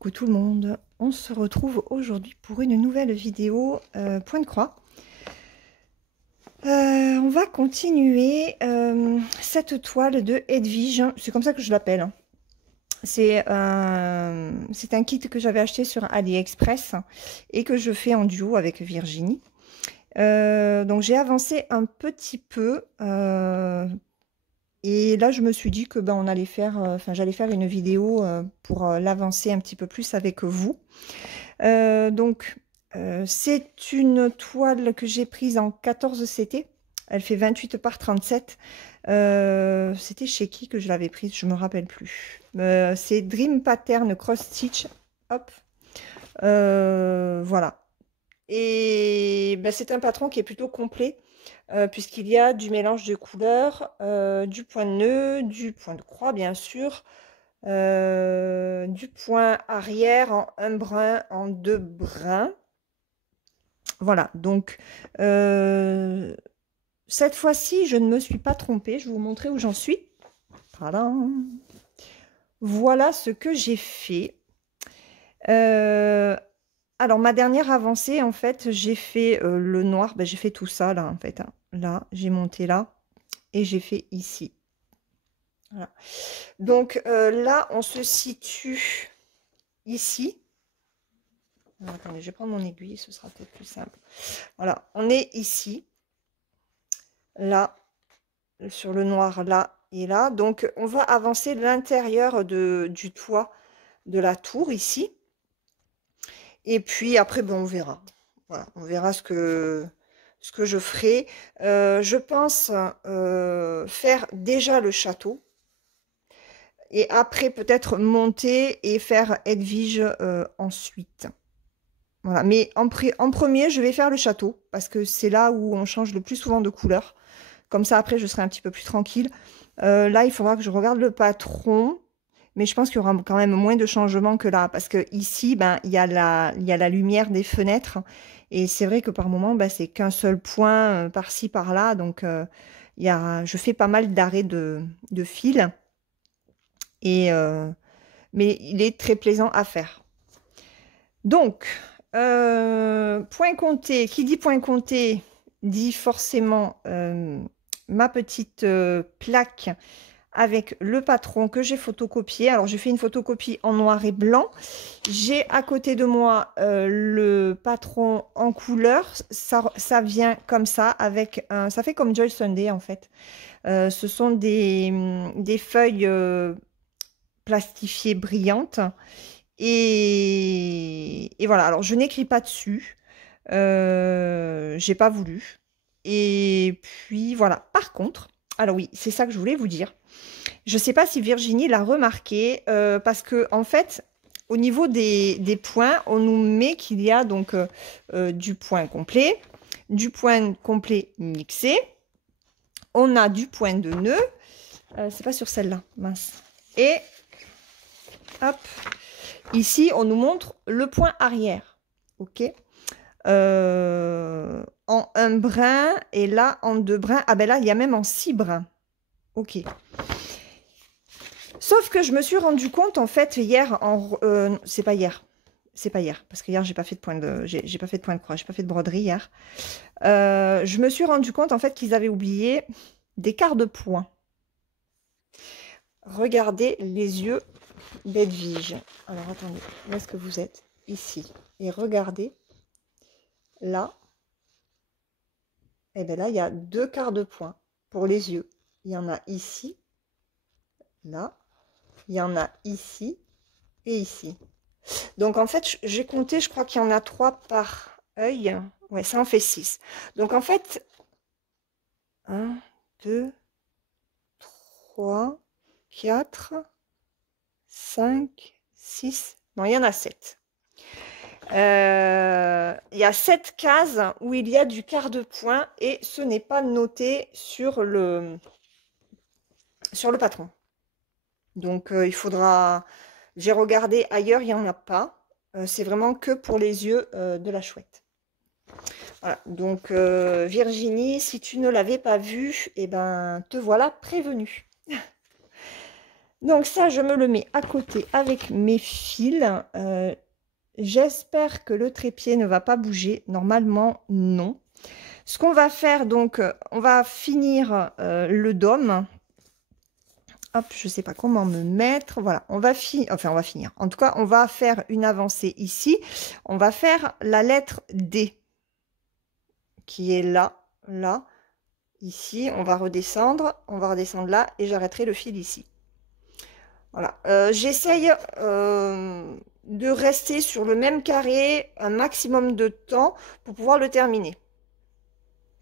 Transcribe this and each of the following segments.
Coucou tout le monde, on se retrouve aujourd'hui pour une nouvelle vidéo point de croix. On va continuer cette toile de Edwige, c'est comme ça que je l'appelle. C'est un kit que j'avais acheté sur AliExpress et que je fais en duo avec Virginie. Donc j'ai avancé un petit peu et là je me suis dit que on allait faire, j'allais faire une vidéo pour l'avancer un petit peu plus avec vous. C'est une toile que j'ai prise en 14 CT. Elle fait 28 par 37. C'était chez qui que je l'avais prise? Je me rappelle plus. C'est Dream Pattern Cross Stitch. Hop. Voilà. Et c'est un patron qui est plutôt complet. Puisqu'il y a du mélange de couleurs, du point de nœud, du point de croix bien sûr, du point arrière en un brin, en deux brins. Voilà, donc cette fois-ci, je ne me suis pas trompée. Je vais vous montrer où j'en suis. Tadam. Voilà ce que j'ai fait. Alors, ma dernière avancée, en fait, j'ai fait le noir. J'ai fait tout ça, là, en fait. Hein. Là, j'ai monté là. Et j'ai fait ici. Voilà. Donc, là, on se situe ici. Alors, attendez, je vais prendre mon aiguille, ce sera peut-être plus simple. Voilà, on est ici, là, sur le noir, là et là. Donc, on va avancer l'intérieur du toit de la tour, ici. Et puis, après, on verra. Voilà, on verra ce que je ferai. Je pense faire déjà le château. Et après, peut-être monter et faire Edwige ensuite. Voilà, mais en premier, je vais faire le château, parce que c'est là où on change le plus souvent de couleur. Comme ça, après, je serai un petit peu plus tranquille. Là, il faudra que je regarde le patron, mais je pense qu'il y aura quand même moins de changements que là, parce que ici, il y a la lumière des fenêtres, et c'est vrai que par moment, c'est qu'un seul point par-ci, par-là, donc je fais pas mal d'arrêts de fil, et, mais il est très plaisant à faire. Donc, point compté, qui dit point compté dit forcément ma petite plaque avec le patron que j'ai photocopié. Alors, j'ai fait une photocopie en noir et blanc. J'ai à côté de moi le patron en couleur. Ça vient comme ça, avec ça fait comme Joy Sunday en fait. Ce sont des feuilles plastifiées brillantes. Et voilà, alors je n'écris pas dessus, j'ai pas voulu. Et puis voilà, par contre, alors oui, c'est ça que je voulais vous dire. Je sais pas si Virginie l'a remarqué, parce que en fait, au niveau des points, on nous met qu'il y a donc du point complet, du point complet mixé, on a du point de nœud, c'est pas sur celle-là, mince. Et hop. Ici, on nous montre le point arrière, ok, en un brin, et là, en deux brins. Ah ben là, il y a même en 6 brins, ok. Sauf que je me suis rendu compte, en fait, hier, c'est pas hier, parce que hier, j'ai pas fait de point de, j'ai pas fait de point de croix, j'ai pas fait de broderie hier. Je me suis rendu compte, en fait, qu'ils avaient oublié des quarts de point. Regardez les yeux d'Edwige. Alors attendez, où est-ce que vous êtes? Ici. Et regardez, là, et bien là, il y a 2 quarts de point pour les yeux. Il y en a ici, là, il y en a ici et ici. Donc en fait, j'ai compté, je crois qu'il y en a 3 par œil. Ouais, ça en fait 6. Donc en fait, 1, 2, 3, 4, 5, 6. Non, il y en a 7. Il y a 7 cases où il y a du quart de point et ce n'est pas noté sur le patron. Donc il faudra... J'ai regardé ailleurs, il n'y en a pas. C'est vraiment que pour les yeux de la chouette. Voilà, donc Virginie, si tu ne l'avais pas vu, eh ben, te voilà prévenue. Donc ça, je me le mets à côté avec mes fils. J'espère que le trépied ne va pas bouger. Normalement, non. Ce qu'on va faire, donc, on va finir le dôme. Hop, je ne sais pas comment me mettre. Voilà, on va finir. En tout cas, on va faire une avancée ici. On va faire la lettre D, qui est là, là, ici. On va redescendre là, et j'arrêterai le fil ici. Voilà, j'essaye de rester sur le même carré un maximum de temps pour pouvoir le terminer.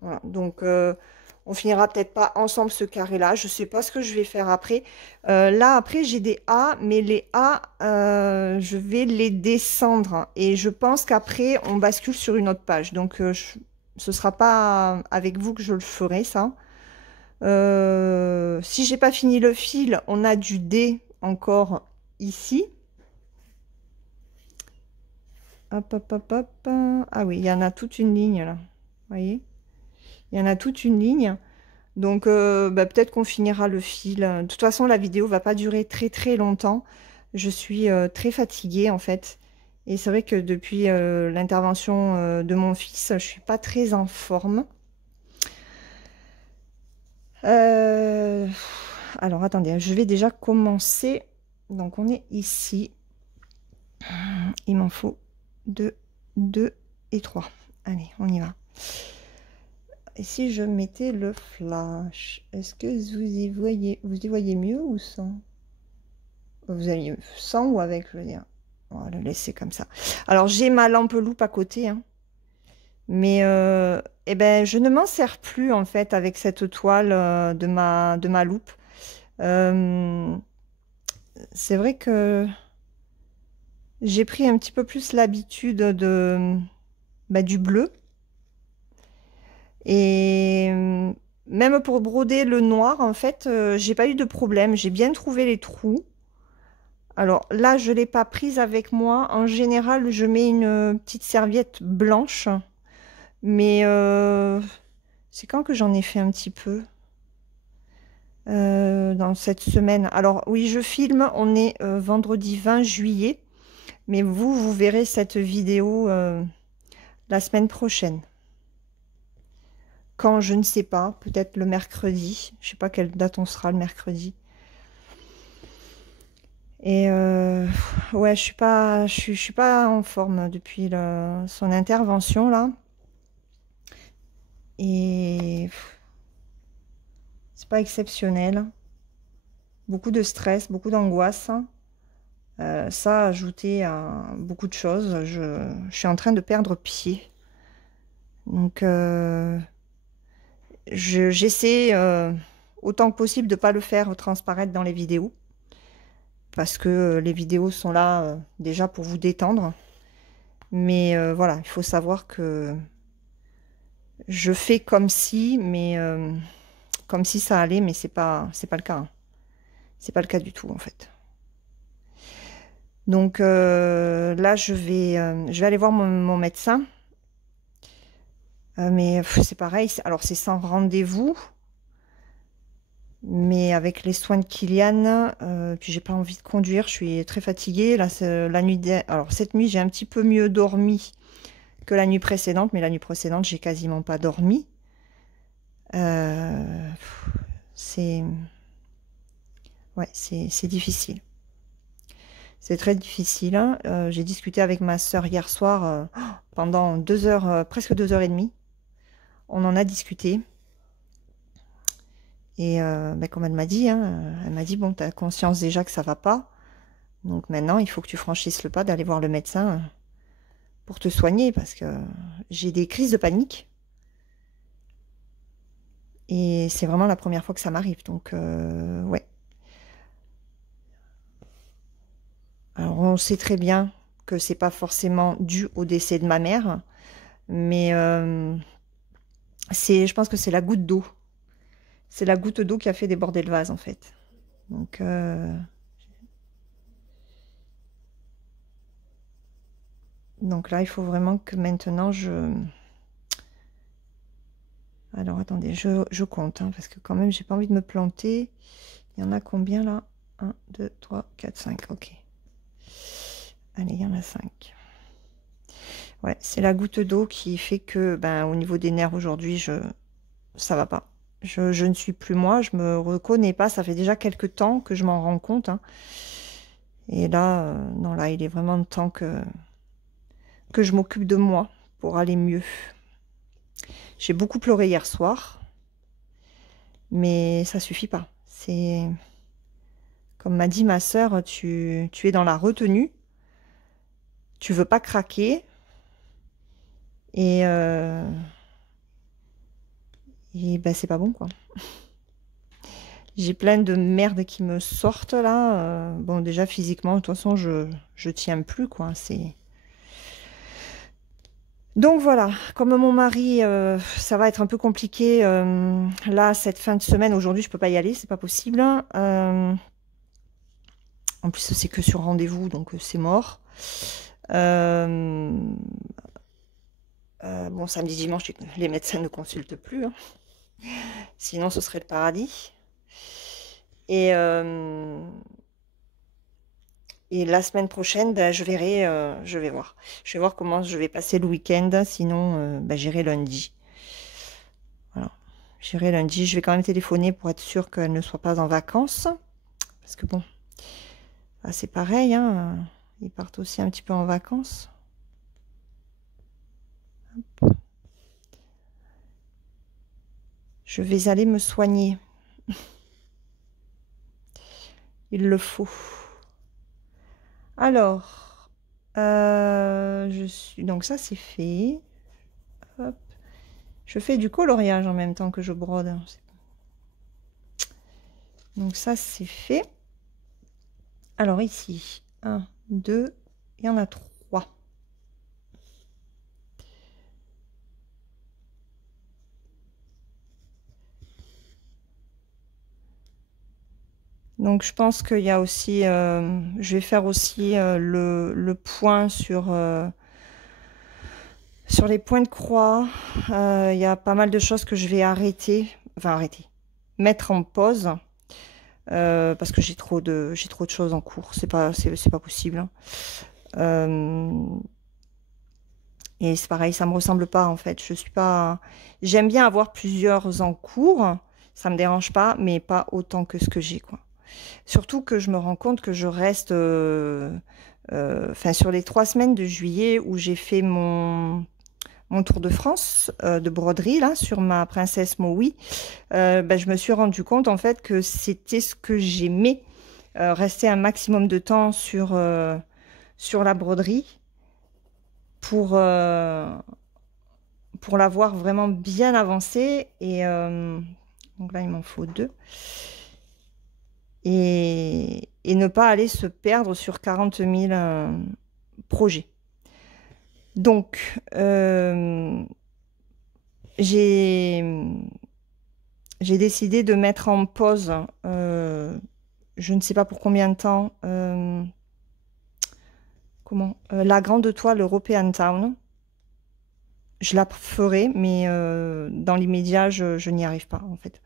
Voilà, donc on finira peut-être pas ensemble ce carré-là. Je sais pas ce que je vais faire après. Là, après, j'ai des A, mais les A, je vais les descendre. Et je pense qu'après, on bascule sur une autre page. Donc, ce sera pas avec vous que je le ferai, ça. Si j'ai pas fini le fil, on a du D encore ici. Hop, hop, hop, hop. Ah oui, il y en a toute une ligne, là. Vous voyez? Il y en a toute une ligne. Donc, peut-être qu'on finira le fil. De toute façon, la vidéo va pas durer très, très longtemps. Je suis très fatiguée, en fait. Et c'est vrai que depuis l'intervention de mon fils, je suis pas très en forme. Alors, attendez, je vais déjà commencer. Donc, on est ici. Il m'en faut 2, 2 et 3. Allez, on y va. Et si je mettais le flash, est-ce que vous y voyez mieux ou sans? Vous allez sans ou avec, je veux dire. On va le laisser comme ça. Alors, j'ai ma lampe loupe à côté, hein. Mais eh ben, je ne m'en sers plus, en fait, avec cette toile de ma loupe. C'est vrai que j'ai pris un petit peu plus l'habitude du bleu. Et même pour broder le noir, en fait, j'ai pas eu de problème. J'ai bien trouvé les trous. Alors là, je ne l'ai pas prise avec moi. En général, je mets une petite serviette blanche. Mais c'est quand que j'en ai fait un petit peu dans cette semaine. Alors oui, je filme. On est vendredi 20 juillet. Mais vous verrez cette vidéo la semaine prochaine. Quand, je ne sais pas, peut-être le mercredi. Je ne sais pas quelle date on sera le mercredi. Et ouais, je suis pas en forme depuis son intervention là. Et c'est pas exceptionnel. Beaucoup de stress, beaucoup d'angoisse. Ça ajouté à beaucoup de choses. Je suis en train de perdre pied. Donc j'essaie autant que possible de ne pas le faire transparaître dans les vidéos. Parce que les vidéos sont là déjà pour vous détendre. Mais voilà, il faut savoir que je fais comme si, comme si ça allait, mais c'est pas le cas, hein. C'est pas le cas du tout, en fait. Donc là, je vais aller voir mon médecin. Mais c'est pareil. Alors, c'est sans rendez-vous. Mais avec les soins de Kylian, puis j'ai pas envie de conduire. Je suis très fatiguée. Là, la nuit. Alors, cette nuit, j'ai un petit peu mieux dormi que la nuit précédente. Mais la nuit précédente, j'ai quasiment pas dormi. C'est difficile. C'est très difficile, hein. J'ai discuté avec ma sœur hier soir pendant 2 heures, presque 2 heures et demie. On en a discuté. Et comme elle m'a dit, hein, elle m'a dit, bon, tu as conscience déjà que ça va pas. Donc maintenant, il faut que tu franchisses le pas d'aller voir le médecin pour te soigner parce que j'ai des crises de panique. Et c'est vraiment la première fois que ça m'arrive. Donc, ouais. Alors, on sait très bien que c'est pas forcément dû au décès de ma mère. Mais je pense que c'est la goutte d'eau. C'est la goutte d'eau qui a fait déborder le vase, en fait. Donc, là, il faut vraiment que maintenant, Alors, attendez, je compte, hein, parce que quand même, j'ai pas envie de me planter. Il y en a combien, là? 1, 2, 3, 4, 5. Ok. Allez, il y en a 5. Ouais, c'est la goutte d'eau qui fait que, ben, au niveau des nerfs aujourd'hui, ça va pas. Je ne suis plus moi, je me reconnais pas. Ça fait déjà quelques temps que je m'en rends compte, hein. Et là, non, là, il est vraiment temps que je m'occupe de moi pour aller mieux. J'ai beaucoup pleuré hier soir, mais ça suffit pas. C'est comme m'a dit ma sœur, tu es dans la retenue, tu veux pas craquer, et, ben c'est pas bon, quoi. J'ai plein de merde qui me sortent là. Bon, déjà physiquement, de toute façon, je tiens plus, quoi. C'est donc voilà, comme mon mari, ça va être un peu compliqué là, cette fin de semaine. Aujourd'hui, je peux pas y aller, c'est pas possible. En plus, c'est que sur rendez-vous, donc c'est mort. Bon, samedi, dimanche, les médecins ne consultent plus, hein. Sinon, ce serait le paradis. Et la semaine prochaine, ben, je verrai, je vais voir. Je vais voir comment je vais passer le week-end. Sinon, ben, j'irai lundi. Voilà. J'irai lundi. Je vais quand même téléphoner pour être sûre qu'elle ne soit pas en vacances. Parce que bon, ben, c'est pareil, hein. Ils partent aussi un petit peu en vacances. Hop. Je vais aller me soigner. Il le faut. Alors, donc ça c'est fait. Hop. Je fais du coloriage en même temps que je brode. Donc ça c'est fait. Alors ici, 1, 2, il y en a 3. Donc je pense qu'il y a aussi, je vais faire aussi le point sur les points de croix. Il y a pas mal de choses que je vais arrêter, mettre en pause. Parce que j'ai trop de choses en cours, c'est pas possible, hein. Et c'est pareil, ça me ressemble pas en fait. Je suis pas. J'aime bien avoir plusieurs en cours, ça me dérange pas, mais pas autant que ce que j'ai, quoi. Surtout que je me rends compte que je reste, sur les 3 semaines de juillet où j'ai fait mon tour de France de broderie là sur ma princesse Maui, ben, je me suis rendu compte en fait que c'était ce que j'aimais, rester un maximum de temps sur la broderie pour l'avoir vraiment bien avancée. Et donc là il m'en faut 2 et ne pas aller se perdre sur 40 000 projets. Donc j'ai décidé de mettre en pause, je ne sais pas pour combien de temps, la grande toile European Town. Je la ferai, mais dans l'immédiat, je n'y arrive pas, en fait.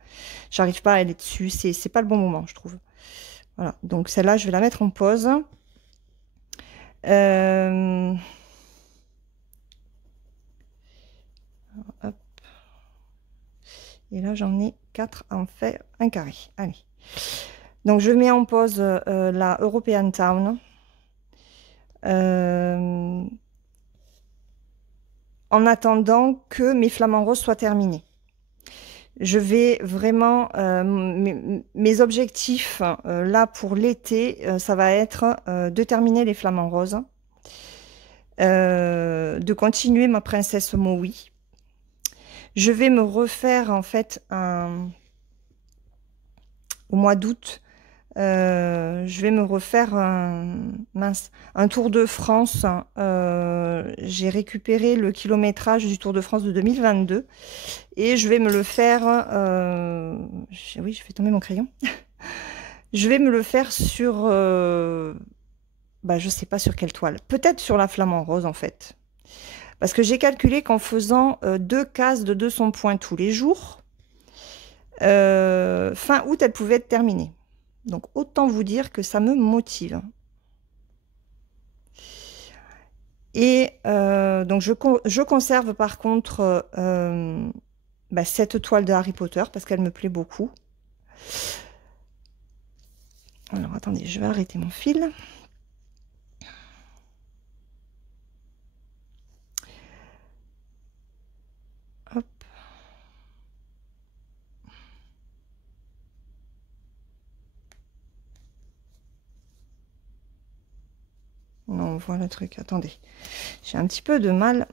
J'arrive pas à aller dessus, c'est pas le bon moment, je trouve. Voilà, donc celle-là, je vais la mettre en pause. Hop. Et là, j'en ai 4 à en faire un carré. Allez. Donc, je mets en pause la European Town. En attendant que mes flamants roses soient terminés. Je vais vraiment, mes objectifs là pour l'été, ça va être de terminer les flamants roses, de continuer ma princesse Maui. Je vais me refaire en fait au mois d'août, je vais me refaire un Tour de France. J'ai récupéré le kilométrage du Tour de France de 2022 et je vais me le faire. Oui, je fais tomber mon crayon. Je vais me le faire sur. Je sais pas sur quelle toile. Peut-être sur la flamant rose en fait. Parce que j'ai calculé qu'en faisant 2 cases de 200 points tous les jours, fin août, elle pouvait être terminée. Donc, autant vous dire que ça me motive. Et donc, je conserve par contre bah, cette toile de Harry Potter parce qu'elle me plaît beaucoup. Alors, attendez, je vais arrêter mon fil. Hop. Non, on voit le truc. Attendez. J'ai un petit peu de mal.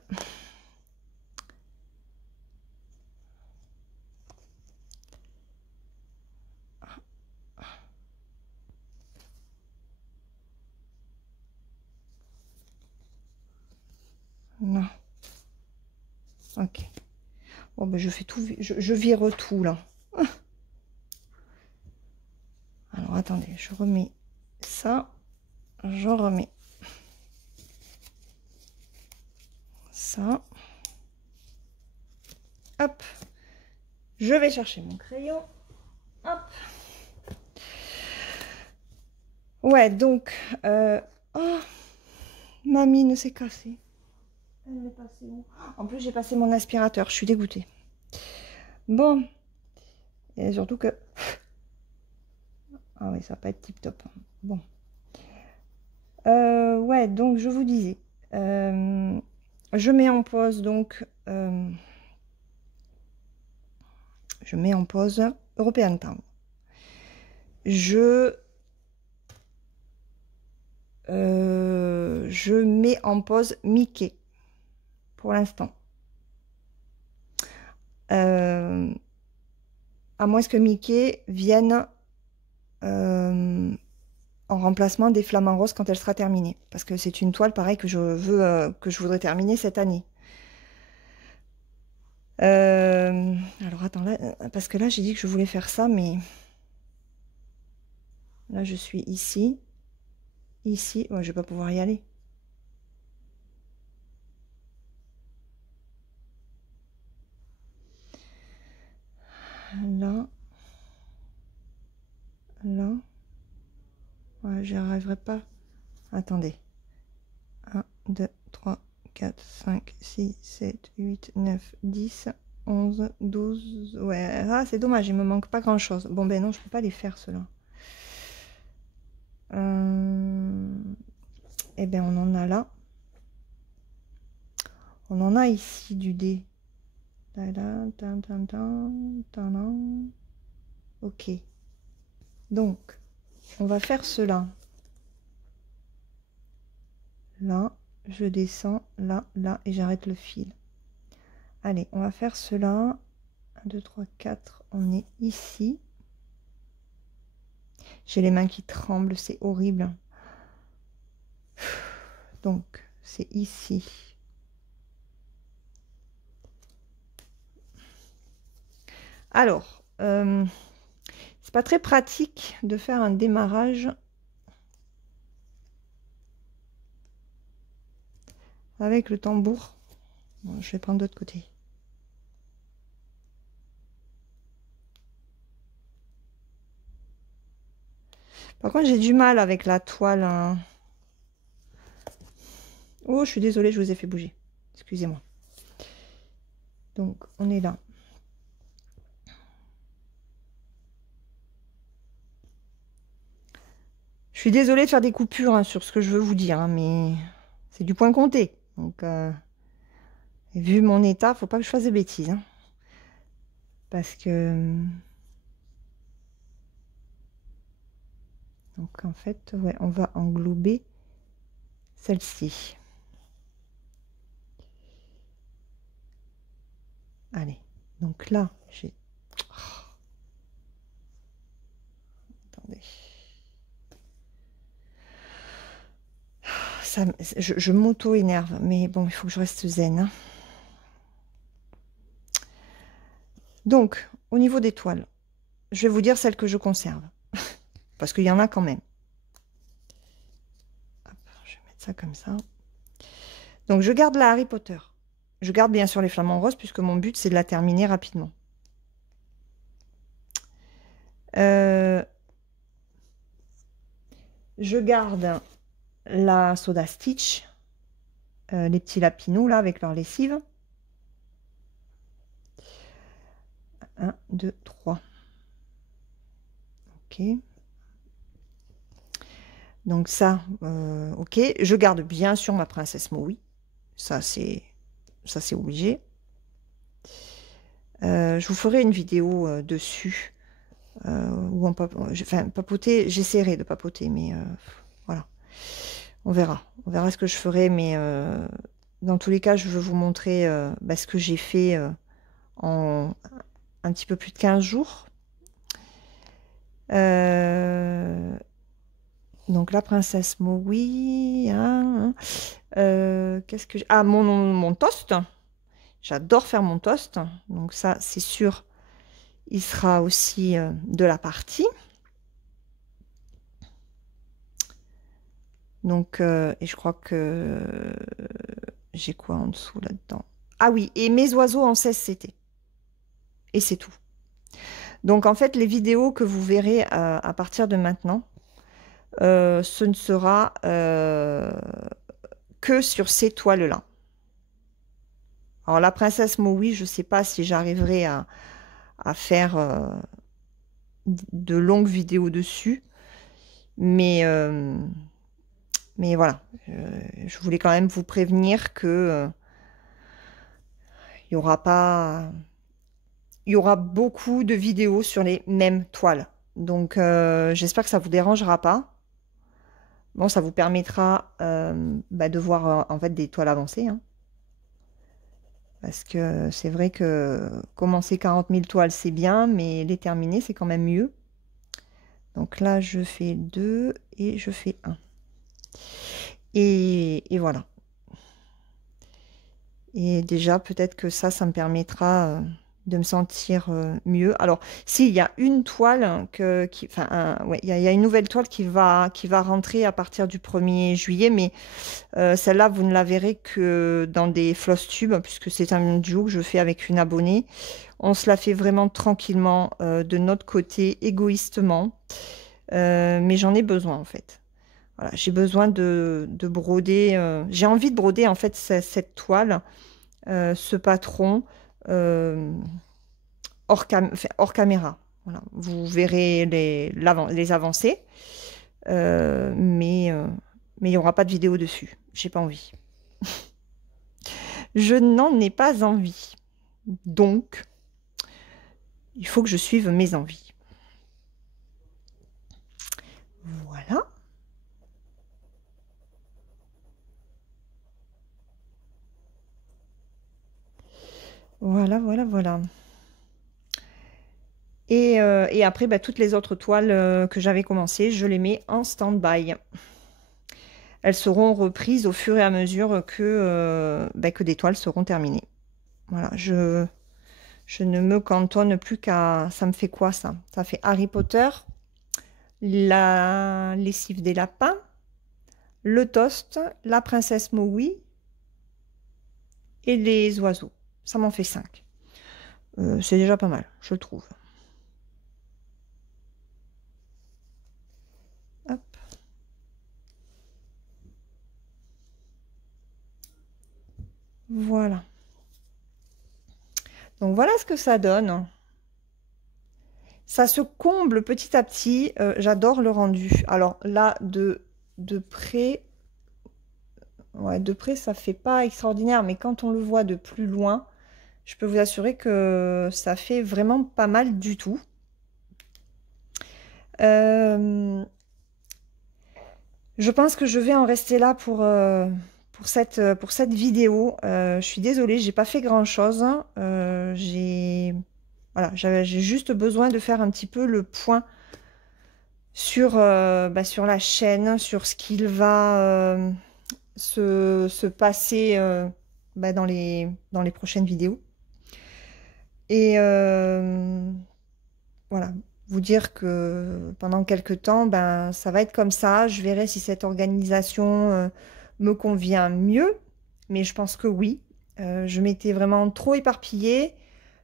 Non. Ok. Bon, ben, je fais tout. Je vire tout, là. Alors, attendez. Je remets ça. Je remets ça. Hop. Je vais chercher mon crayon. Hop. Ouais, donc... Oh, ma mine s'est cassée. Elle est passée où? En plus, j'ai passé mon aspirateur. Je suis dégoûtée. Bon. Et surtout que... Ah oui, ça va pas être tip top. Bon. Ouais, donc je vous disais. Je mets en pause, donc... je mets en pause European Town. Je mets en pause Mickey. Pour l'instant. À moins que Mickey vienne en remplacement des flamants roses quand elle sera terminée. Parce que c'est une toile, pareil, que je voudrais terminer cette année. Alors, attends, là, parce que là, j'ai dit que je voulais faire ça, mais... Là, je suis ici. Ici. Ouais, je vais pas pouvoir y aller. Là. Là. Ouais, j'y arriverai pas. Attendez. 1, 2, 3, 4, 5, 6, 7, 8, 9, 10, 11, 12. Ouais, ah, c'est dommage, il me manque pas grand-chose. Bon, ben non, je peux pas les faire, ceux-là. Eh bien, on en a là. On en a ici du dé. Ok. Donc, on va faire cela. Là, je descends, là, là, et j'arrête le fil. Allez, on va faire cela. 1, 2, 3, 4. On est ici. J'ai les mains qui tremblent, c'est horrible. Donc, c'est ici. Alors, c'est pas très pratique de faire un démarrage avec le tambour. Bon, je vais prendre de l'autre côté. Par contre, j'ai du mal avec la toile. Hein. Oh, je suis désolée, je vous ai fait bouger. Excusez-moi. Donc, on est là. Je suis désolée de faire des coupures hein, sur ce que je veux vous dire, hein, mais c'est du point compté. Donc, vu mon état, faut pas que je fasse des bêtises. Hein, parce que... Donc, en fait, ouais, on va englober celle-ci. Allez, donc là, j'ai... Oh. Attendez. Ça, je m'auto-énerve, mais bon, il faut que je reste zen. Hein. Donc, au niveau des toiles, je vais vous dire celles que je conserve. Parce qu'il y en a quand même. Hop, je vais mettre ça comme ça. Donc, je garde la Harry Potter. Je garde bien sûr les flamants roses, puisque mon but, c'est de la terminer rapidement. Je garde la Soda Stitch, les petits lapinous là avec leur lessive. 1, 2, 3. Ok. Donc ça, ok. Je garde bien sûr ma princesse Maui. Ça c'est obligé. Je vous ferai une vidéo dessus. Où on enfin, papoter, j'essaierai de papoter, mais voilà. On verra. On verra ce que je ferai, mais dans tous les cas, je veux vous montrer bah, ce que j'ai fait en un petit peu plus de 15 jours. Donc la princesse Maui. Hein, qu'est-ce que ah, mon toast. J'adore faire mon toast. Donc ça, c'est sûr, il sera aussi de la partie. Donc, et je crois que j'ai quoi en dessous là-dedans? Ah oui, et mes oiseaux en 16CT. Et c'est tout. Donc en fait, les vidéos que vous verrez à partir de maintenant, ce ne sera que sur ces toiles-là. Alors la princesse Maui, je ne sais pas si j'arriverai à faire de longues vidéos dessus. Mais voilà, je voulais quand même vous prévenir que il y aura beaucoup de vidéos sur les mêmes toiles. Donc, j'espère que ça vous dérangera pas. Bon, ça vous permettra bah, de voir en fait des toiles avancées. Hein. Parce que c'est vrai que commencer 40 000 toiles, c'est bien, mais les terminer, c'est quand même mieux. Donc là, je fais 2 et je fais 1. Et voilà. Et déjà, peut-être que ça me permettra de me sentir mieux. Alors, si, il y a une toile, il y a une nouvelle toile qui va rentrer à partir du 1er juillet, mais celle-là, vous ne la verrez que dans des floss tubes, puisque c'est un duo que je fais avec une abonnée. On se la fait vraiment tranquillement, de notre côté, égoïstement. Mais j'en ai besoin, en fait. Voilà, j'ai besoin de broder. J'ai envie de broder, en fait, cette toile. Ce patron hors caméra. Voilà. Vous verrez les avancées, mais il n'y aura pas de vidéo dessus. J'ai pas envie. Je n'en ai pas envie. Donc, il faut que je suive mes envies. Voilà. Voilà, voilà, voilà. Et après, bah, toutes les autres toiles que j'avais commencé, je les mets en stand-by. Elles seront reprises au fur et à mesure bah, que des toiles seront terminées. Voilà, je ne me cantonne plus qu'à... Ça me fait quoi, ça? Ça fait Harry Potter, la lessive des lapins, le toast, la princesse Maui et les oiseaux. Ça m'en fait 5. C'est déjà pas mal, je trouve. Hop. Voilà. Donc voilà ce que ça donne. Ça se comble petit à petit. J'adore le rendu. Alors là, de près, ouais, de près, ça fait pas extraordinaire, mais quand on le voit de plus loin, je peux vous assurer que ça fait vraiment pas mal du tout. Je pense que je vais en rester là pour cette vidéo. Je suis désolée, j'ai pas fait grand-chose. Voilà, j'ai juste besoin de faire un petit peu le point sur, bah, sur la chaîne, sur ce qu'il va se passer bah, dans les prochaines vidéos. Et voilà, vous dire que pendant quelques temps, ben, ça va être comme ça. Je verrai si cette organisation me convient mieux. Mais je pense que oui. Je m'étais vraiment trop éparpillée,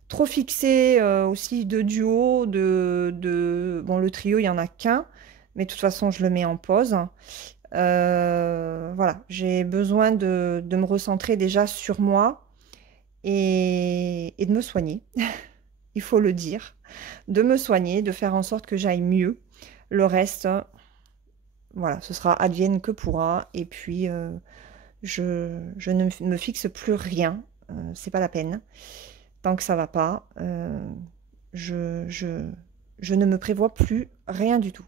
trop fixée aussi de duo, bon, le trio, il n'y en a qu'un. mais de toute façon, je le mets en pause. Voilà, j'ai besoin de me recentrer déjà sur moi et de me soigner, il faut le dire, de me soigner, de faire en sorte que j'aille mieux. Le reste, voilà, ce sera advienne que pourra. Et puis, je ne me fixe plus rien. C'est pas la peine. Tant que ça va pas, je, je, je ne me prévois plus rien du tout.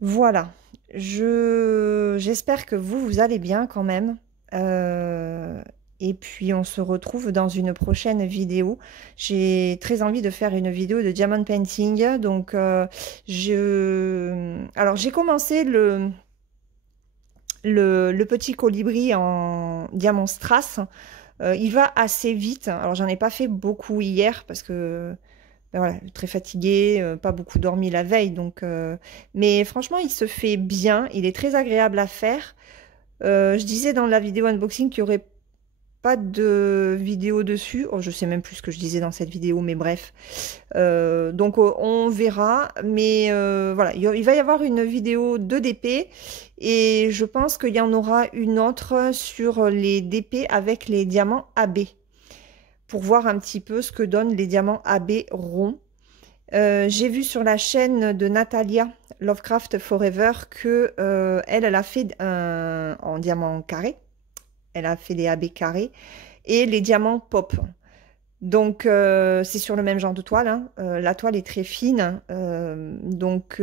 Voilà. J'espère que vous allez bien quand même. Et puis on se retrouve dans une prochaine vidéo. J'ai très envie de faire une vidéo de diamond painting. Donc alors j'ai commencé le petit colibri en diamant strass. Il va assez vite. Alors j'en ai pas fait beaucoup hier parce que ben voilà, très fatiguée, pas beaucoup dormi la veille. Donc, mais franchement, il se fait bien. Il est très agréable à faire. Je disais dans la vidéo unboxing qu'il n'y aurait pas de vidéo dessus. Oh, je sais même plus ce que je disais dans cette vidéo, mais bref. Donc on verra. Mais voilà, il va y avoir une vidéo de DP et je pense qu'il y en aura une autre sur les DP avec les diamants AB pour voir un petit peu ce que donnent les diamants AB ronds. J'ai vu sur la chaîne de Natalia Lovecraft Forever que elle a fait en diamant carré. Elle a fait les AB carrés et les diamants pop. Donc c'est sur le même genre de toile. Hein. La toile est très fine. Donc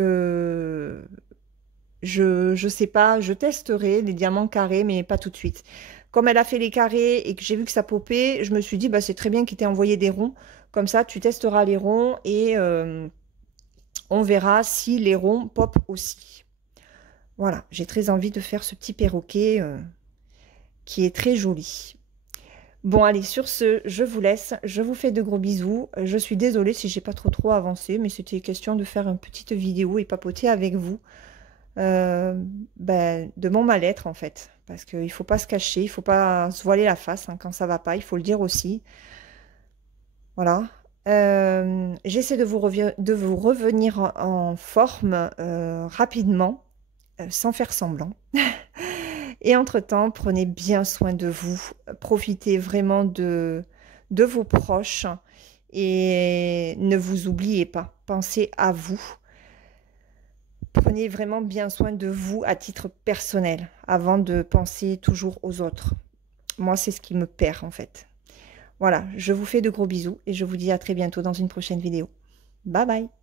je sais pas, je testerai les diamants carrés, mais pas tout de suite. Comme elle a fait les carrés et que j'ai vu que ça popait, je me suis dit, bah, c'est très bien qu'il t'ait envoyé des ronds. Comme ça, tu testeras les ronds et on verra si les ronds pop aussi. Voilà, j'ai très envie de faire ce petit perroquet qui est très joli. Bon, allez, sur ce, je vous laisse. Je vous fais de gros bisous. Je suis désolée si j'ai pas trop avancé, mais c'était question de faire une petite vidéo et papoter avec vous. De mon mal-être en fait, parce qu'il faut pas se cacher, il faut pas se voiler la face hein, quand ça va pas, il faut le dire aussi. Voilà. J'essaie de vous revenir en forme rapidement, sans faire semblant. Et entre-temps, prenez bien soin de vous, profitez vraiment de vos proches et ne vous oubliez pas, pensez à vous. Prenez vraiment bien soin de vous à titre personnel avant de penser toujours aux autres. Moi, c'est ce qui me perd en fait. Voilà, je vous fais de gros bisous et je vous dis à très bientôt dans une prochaine vidéo. Bye bye!